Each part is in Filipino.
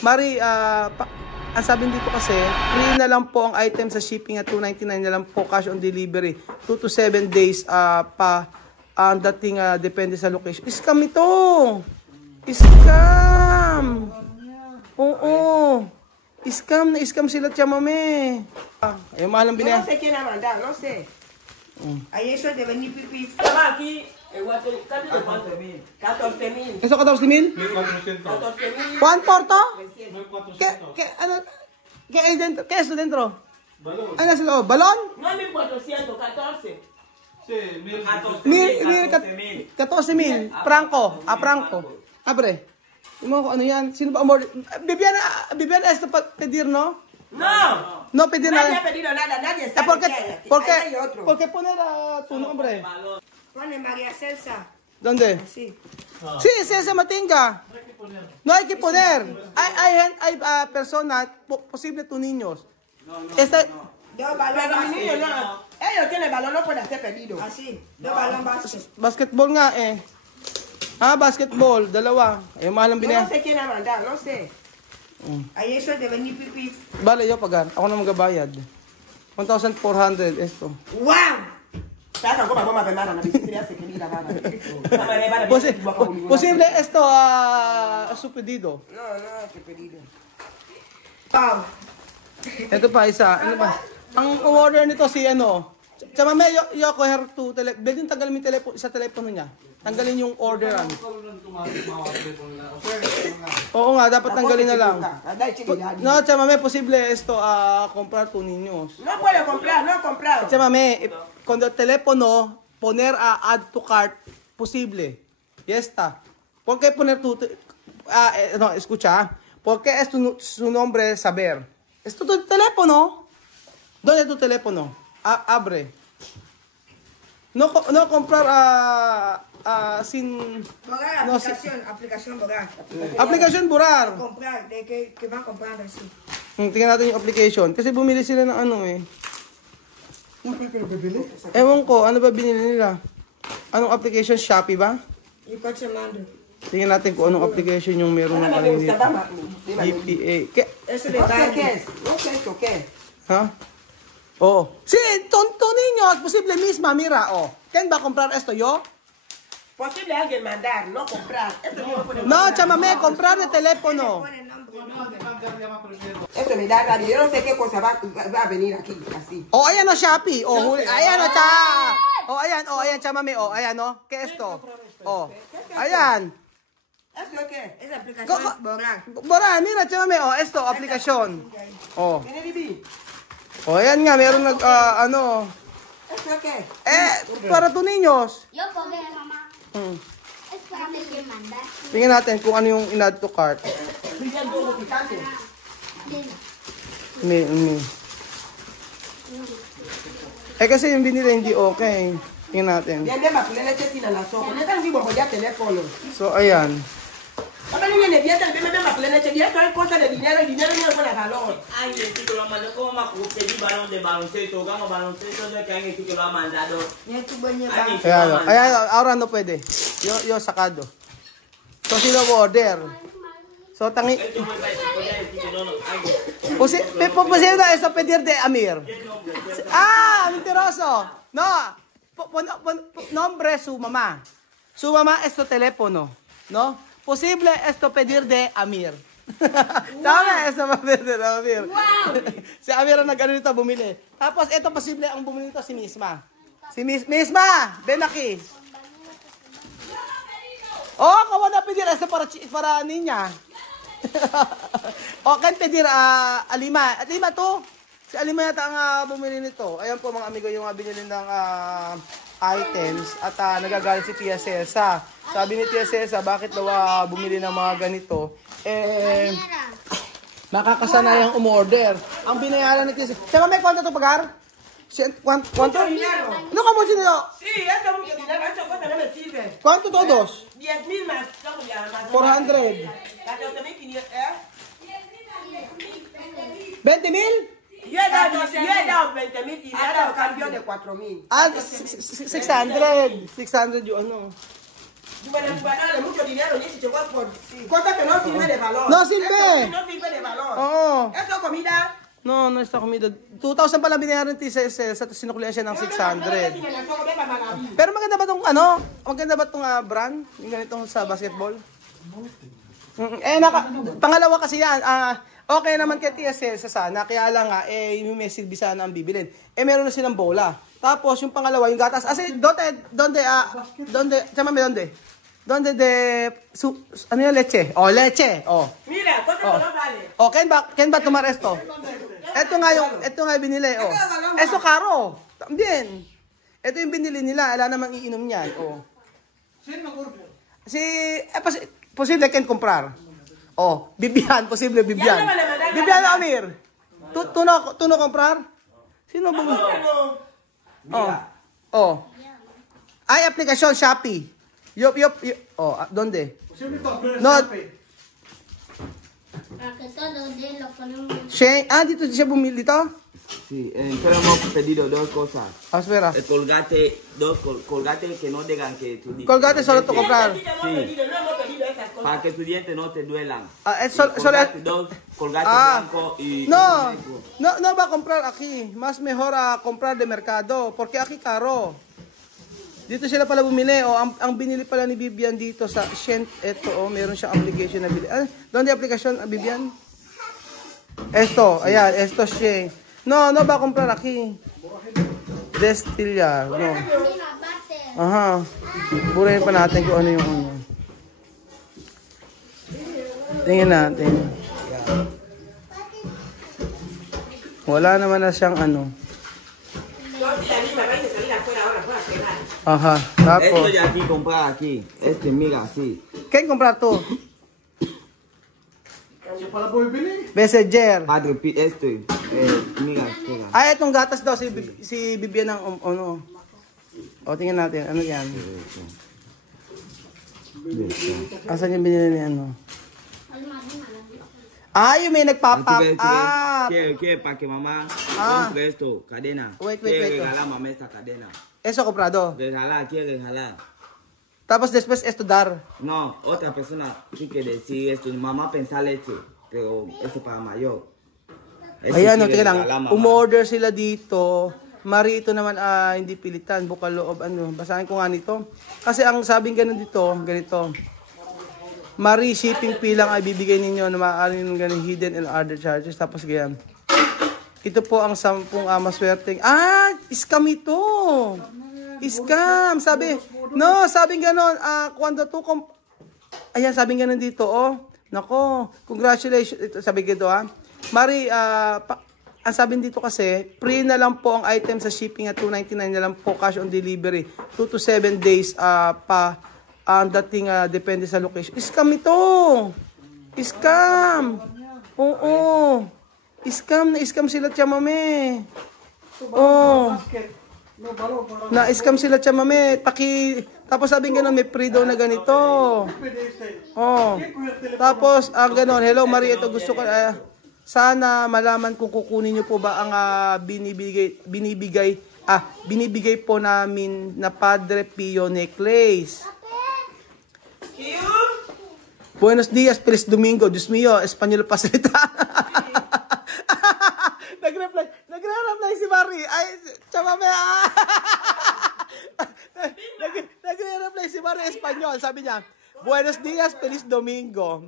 Mari, ang sabi dito kasi, free na lang po ang item sa shipping at $2.99 na lang po cash on delivery. 2 to 7 days pa ang dating depende sa location. Scam ito! Scam! Oo! Scam na scam sila, chamame. Ay, mahal ang binaya. No sé quién ha mandado, no sé. Ahí eso es de venir pipi. Aquí, el guate, $14,000. Eso 14,000? 14,000. ¿Juan Porto? ¿Qué es dentro? Balón. Ano es lo? ¿Balón? No, 1,400, 14. Sí, 14,000. 14,000. Franco. Franco. Abre. Mo ko ano yan? Sino ba umorder? Viviana esto pedir, no? No. No pedir Nadie nada. ha pedido nada, nadie ¿Por sabe qué? qué. ¿Por Ahí hay qué? otro. ¿Por qué poner tu nombre? Pone María Celsa. ¿Dónde? Sí. Sí, César Matinga. No hay que poner. Hay personas, posible tus niños. Dos balones. Pero mi niño no. Ellos tienen balón, no pueden hacer pedido. Así. Dos balones básicos. Basketball nga eh. Basketball, dalawa. Ayun, mahal ang Yo binaya. no sé quién ha mandado, no sé. Ahí eso es de venir pipi. Bale, yo pagar. Ako na magabayad. 1,400 esto. ¡Wow! Sasa ngoma ngoma bemara na bisikiria sekimira baba. Posible esto su pedido. No, no, qué pedido. Wow. Ito pa isa. Ano ba? Ang order nito si ano. Chamame, yo coger tu telepono. Bilhin tanggalin mo telepono sa telepono niya. Tanggalin yung orderan. Oo nga, dapat tanggalin na lang. No, chamame, posible esto comprar tu niños. No puede comprar, no ha comprado. Chamame, cuando el teléfono poner add to cart, posible. Ya está. ¿Por qué poner tu no, escucha. ¿Por qué es su nombre saber? ¿Es tu teléfono? ¿Dónde es tu teléfono? Abre. No comprar sin... Borrar no, aplicación borrar. Application borrar. Comprar, de que van comprando así. Tingnan natin yung application. Kasi bumili sila ng ano eh. Ewan ko, ano ba binili nila? Anong application? Shopee ba? Y coche mando. Tingnan natin kung anong application yung meron ng ano dito. GPA. Eso de qué es. No sé esto qué. ¿Ha? Oh. Sí, tonto niños. Posible misma, mira. Oh. ¿Quién va a comprar esto? ¿Yo? Posible alguien mandar, no comprar. Esto no puede No, chamame, comprar de teléfono. Eso me da rabia. Yo no sé qué cosa va a venir aquí, así. Oh, ayan o, Shopee. Oh, ayan o, cha. Oh, ayan, chamame. Oh, ayan o. ¿Qué es esto? Oh, ayan. ¿Eso qué? Esa aplicación es borrar. Borra, mira, chamame. Oh, esto, aplicación. Oh. ¿Tiene Bibi? Oh, ayan nga, meron ano. ¿Eso qué? Para tus niños. Yo poner, mamá. Es para que mandar. Tingnan natin kung ano yung in-add to cart. Brillan todo picante. Kasi yung binili hindi okay. Tingnan natin. Viene más, le leche sin la sopa. Le están vivo ya teléfono. So, ayan. Ahora viene bien, también me más, le leche. Ya hay cosas de dinero, el dinero no tiene valor. Ay, el título lo mandó como más pedí balón de baloncesto, gama baloncesto, no que alguien que lo ha mandado. Ya tu baño. Ayan, ahora no pwede. Yo sakado. So, sino order? So, tangi... Esto fue para el título, no, ay. Posible na eso pedir de Amir. Mentiroso. No. Nombre su mamá. Su mamá es tu teléfono. ¿No? Posible esto pedir de Amir. Tama, esto pedir de Amir. Wow! Si Amir ang nag-ano nito, bumili. Tapos, ito posible ang bumili nito si Misma. Si Misma, ven aquí. Oh, kawan na pedir. Esto para niña. O, kan pedir Alima. Alima to. Si Alima yata ang bumili nito. Ayan po mga amigo yung binili ng items. At nagagalit si Tia Cesa. Sabi ni Tia Cesa, bakit daw bumili ng mga ganito? Nakakasanayang umorder. Ang binayaran ni Tia Cesa. Siya may kwento to pagar? ¿Cuánto? No, como si no. Sí, esto es mucho dinero, eso cosa no me sirve. ¿Cuánto todos? 10,000 más. 400. 14,500, 20,000? Yo he dado 20,000 y me ha dado cambio de 4,000. 600. 600 yung ano. Dale mucho dinero, ni si chocó por cosas que no sirven de valor. No sirve. No sirve de valor. Oo. Esto es comida. No, no está comida. 2,000 pala binayaran ti sa sinuklian siya ng 600. Pero maganda ba tong ano? Maganda ba tong brand? Yung ganitong sa basketball? Pangalawa kasi yan. Okay naman kay TSL sa sana. Kaya lang nga, yung may silbi sana ang bibilin. Meron na silang bola. Tapos yung pangalawa, yung gatas. Donde, ano yung leche? Oh, leche. Oh. Mira, ¿cuánto no vale? Oh, ken ba tomar esto? Ito nga yung binili, oh. Esto caro. También. Ito yung binili nila, wala namang iinom niyan, oh. Sino mag-order? Posible ken comprar. Oh, Bibian, posible Bibian. Bibian Amir. Tuno comprar? Sino ba? Oh. Oh. Ay aplikasyon Shopee. Yup. Oh, ¿dónde? No. Dito siya bumili dito? Sí, solo hemos pedido dos cosas. Espera. El colgate, colgate que no digan que tu diente. Colgate solo to comprar. Sí. Para que tus dientes no te duelan. Colgate, dos colgate blanco y... No va a comprar aquí. Más mejor a comprar de mercado. Porque aquí caro. Dito sila pala bumili. Oh, ang binili pala ni Bibian dito sa Shent. Ito, meron siyang application na bili. ¿Dónde application, Bibian? Esto, ayan. Esto siya. No va a comprar aquí. Destillar. No. Aha. Burahin pa natin kung ano yung ano. Tingnan natin. Wala naman na siyang ano. Ajá, Esto ya aquí comprar aquí. Mira, así. ¿Quién comprar tú? Siya pala bumibili. Messenger. Padre, mira, espera. Ay, itong gatas daw si Bibian ng ano. O, tingnan natin. Ano yan? Asan yung binili ni ano? Yung may nagpapap. Quiere para que mamá compre esto, cadena. Wait. Quiere regalar mamá esta cadena. Eso comprado. Quiere regalar. Tapos después esto dar. No, otra persona sí que decir esto. Mamá pensar leche, pero eso para mayor. Ayan, tingnan lang. Umorder sila dito. Mari, ito naman hindi pilitan. Bukal loob, basahin ko nga nito. Kasi ang sabing ganun dito, ganito. Mari, shipping fee lang ay bibigay ninyo na maaari ng ganun hidden and other charges. Tapos ganyan. Ito po ang 10 maswerteng. Scam ito. Scam. Sabing ganon. Cuando tu ayan, sabing ganon dito, oh. Nako, congratulations. Ito, sabi ko Mari, ang sabi dito kasi, free na lang po ang item sa shipping at $2.99 na lang po cash on delivery. 2 to 7 days ang dating depende sa location. Scam ito! Scam! Oo! Na-scam sila chamame. Oh. Na-scam sila chamame. Tapos sabi gano'n, may free daw na ganito. Oh. Tapos, ang gano'n, hello Marie, ito gusto ko, sana malaman kung kukunin nyo po ba ang binibigay po namin na Padre Pio necklace. Buenos días, feliz domingo. Diyos mío, Espanyol pa salita. Nagre-reply si Marie. Ay, chamame. Nagre-reply si Marie Espanyol. Sabi niya, buenos días, feliz domingo.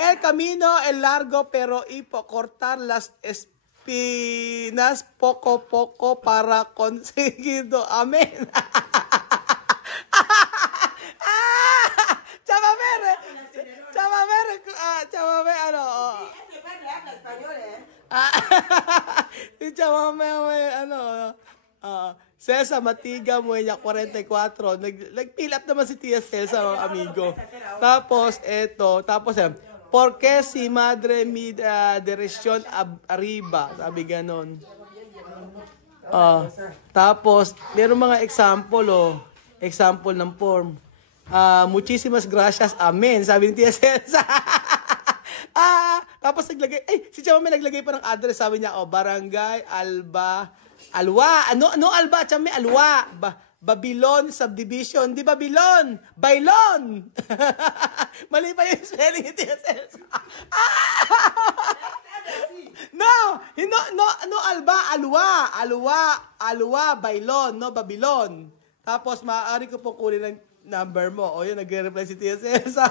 El camino es largo, pero cortar las espinas poco a poco para conseguirlo. Amén. Chamame, ano. Cesar Matiga, Mueña 44. Nag-fill up naman si Tia Cesar, mga amigo. Tapos, ¿por qué si madre mi dirección arriba? Sabi ganon. Tapos, meron mga example, example ng form. Muchísimas gracias, amen. Sabi ni Tia Cesar. Tapos naglagay, si Chama may naglagay pa ng address, sabi niya, Barangay Alba, Alwa, no Alba, Chama, Alwa, Babylon Subdivision. Di Babylon! Bailon! Mali pa yung spelling ni Tia Celsa. No, alba, alwa, bailon, no, Babylon. Tapos, maaari ko po kunin ang number mo. O yun, nagre-reply si Tia Celsa.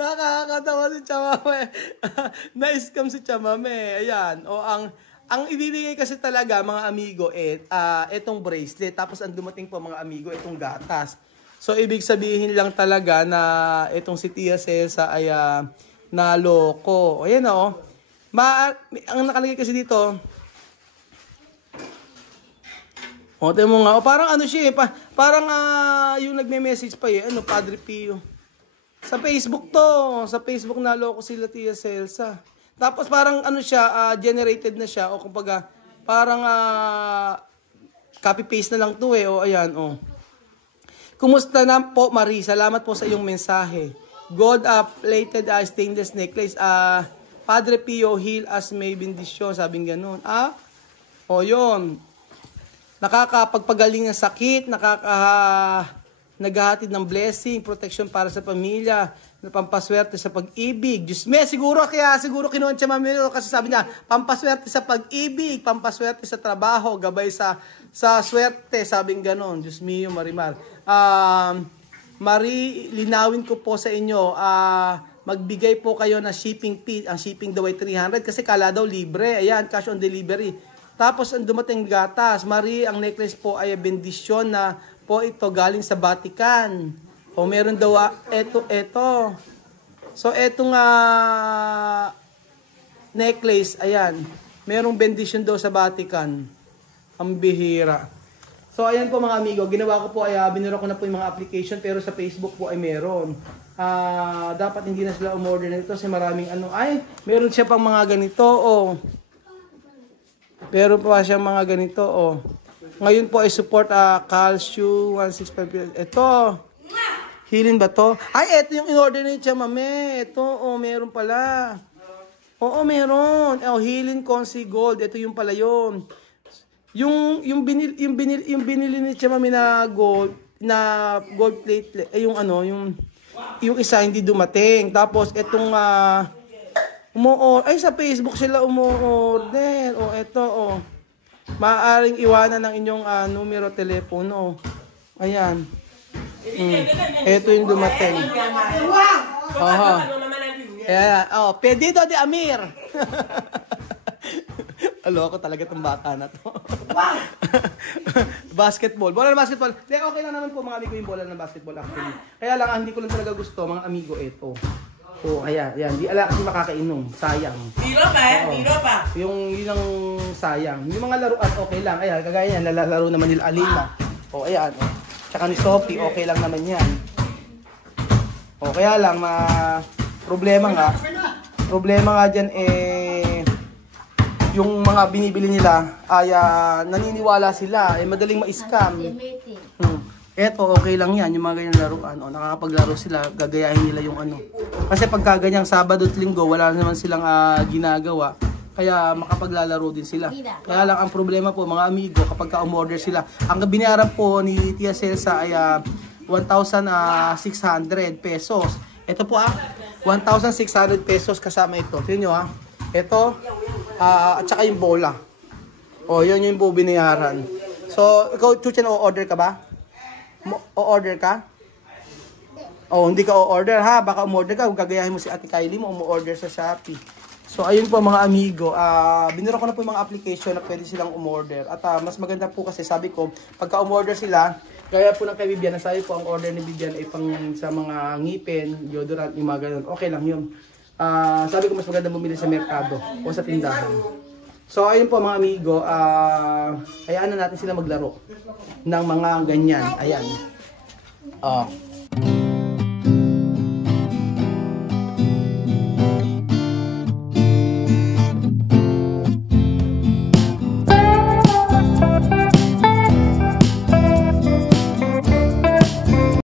Nakakatawa si Chamame. Na-scam si Chamame. Ayan. O, ang ibibigay kasi talaga, mga amigo, etong bracelet. Tapos, ang dumating po, mga amigo, itong gatas. So, ibig sabihin lang talaga na itong si Tia Celsa ay naloko. Ayan o. Ang nakalagay kasi dito, tingnan mo nga. Parang ano siya parang yung nagme-message pa Padre Pio. Sa Facebook to. Sa Facebook naloko sila Tia Celsa. Tapos parang ano siya, generated na siya. O kumbaga, parang copy-paste na lang to O ayan, Kumusta na po, Marie? Salamat po sa iyong mensahe. Gold plated stainless necklace. Padre Pio, heal us may bendisyon. Sabing ganun. Yun. Nakakapagpagaling ng sakit, naghahatid ng blessing, protection para sa pamilya, pampaswerte sa pag-ibig. Diyos me, siguro kinuha siya mamilo kasi sabi niya, pampaswerte sa pag-ibig, pampaswerte sa trabaho, gabay sa swerte, sabing ganon. Diyos mio, Marimar. Marie, linawin ko po sa inyo, magbigay po kayo ng shipping fee. Ang shipping daw ay 300 kasi kala daw libre. Ayan, cash on delivery. Tapos ang dumating gatas. Marie, ang necklace po ay bendisyon na po ito galing sa Vatican. O meron daw, eto. So, etong necklace, ayan. Merong bendisyon daw sa Vatican. Ang bihira. So, ayan po mga amigo. Ginawa ko po ay binura ko na po yung mga application pero sa Facebook po ay meron. Dapat hindi na sila umorder nito kasi maraming meron siya pang mga ganito, Meron pa siyang mga ganito, Ngayon po ay support calcium 165. Ito. Healing ba to? Ito yung in-order ni Chamame. Ito, meron pala. Oo, meron. Healing Consi Gold. Ito yung pala yun. Yung binili ni Chamame na gold plate, yung isa hindi dumating. Tapos itong sa Facebook sila umu-order. Ito, maaaring iwanan ng inyong numero telepono. Ayan. Ito yung dumating. Ayan. Pedido de Amir. Ako talaga itong bata na to. Basketball. Bola ng basketball. Okay lang naman po mga amigo yung bola ng basketball actually. Kaya lang, hindi ko lang talaga gusto mga amigo ito. Ayan. Di ala kasi makakainom. Sayang. Biro pa. Yun ang sayang. Yung mga laruan, okay lang. Ayan, kagaya yan. Lalaro naman nila Alina. Ayan. Tsaka ni Sophie, okay lang naman yan. Kaya lang, problema nga dyan yung mga binibili nila ay naniniwala sila, madaling ma-scam. Eto, okay lang yan, yung mga ganyan laruan. Nakakapaglaro sila, gagayahin nila yung Kasi pagka ganyang Sabado at Linggo, wala naman silang ginagawa. Kaya makapaglalaro din sila. Kaya lang ang problema po mga amigo, kapag ka-umorder sila, ang binayaran po ni Tia Celsa ay 1,600 pesos. Ito po 1,600 pesos kasama ito. Tingnan nyo Ito, at saka yung bola. Yun yung po binayaran. So, ikaw, Chuchen, o-order ka ba? O-order ka? Hindi ka o-order ha. Baka umorder ka, gagayahin mo si Ate Kylie mo, umu-order sa Shopee. So, ayun po mga amigo. Binura ko na po yung mga application na pwede silang umorder. At mas maganda po kasi sabi ko, pagka umorder sila, gaya po ng kay Vivian, nasabi po ang order ni Vivian ay pang sa mga ngipin, deodorant, yung mga ganun. Okay lang yun. Sabi ko mas maganda bumili sa merkado o sa tindahan. So, ayun po mga amigo, hayaan na natin sila maglaro ng mga ganyan. Ayan.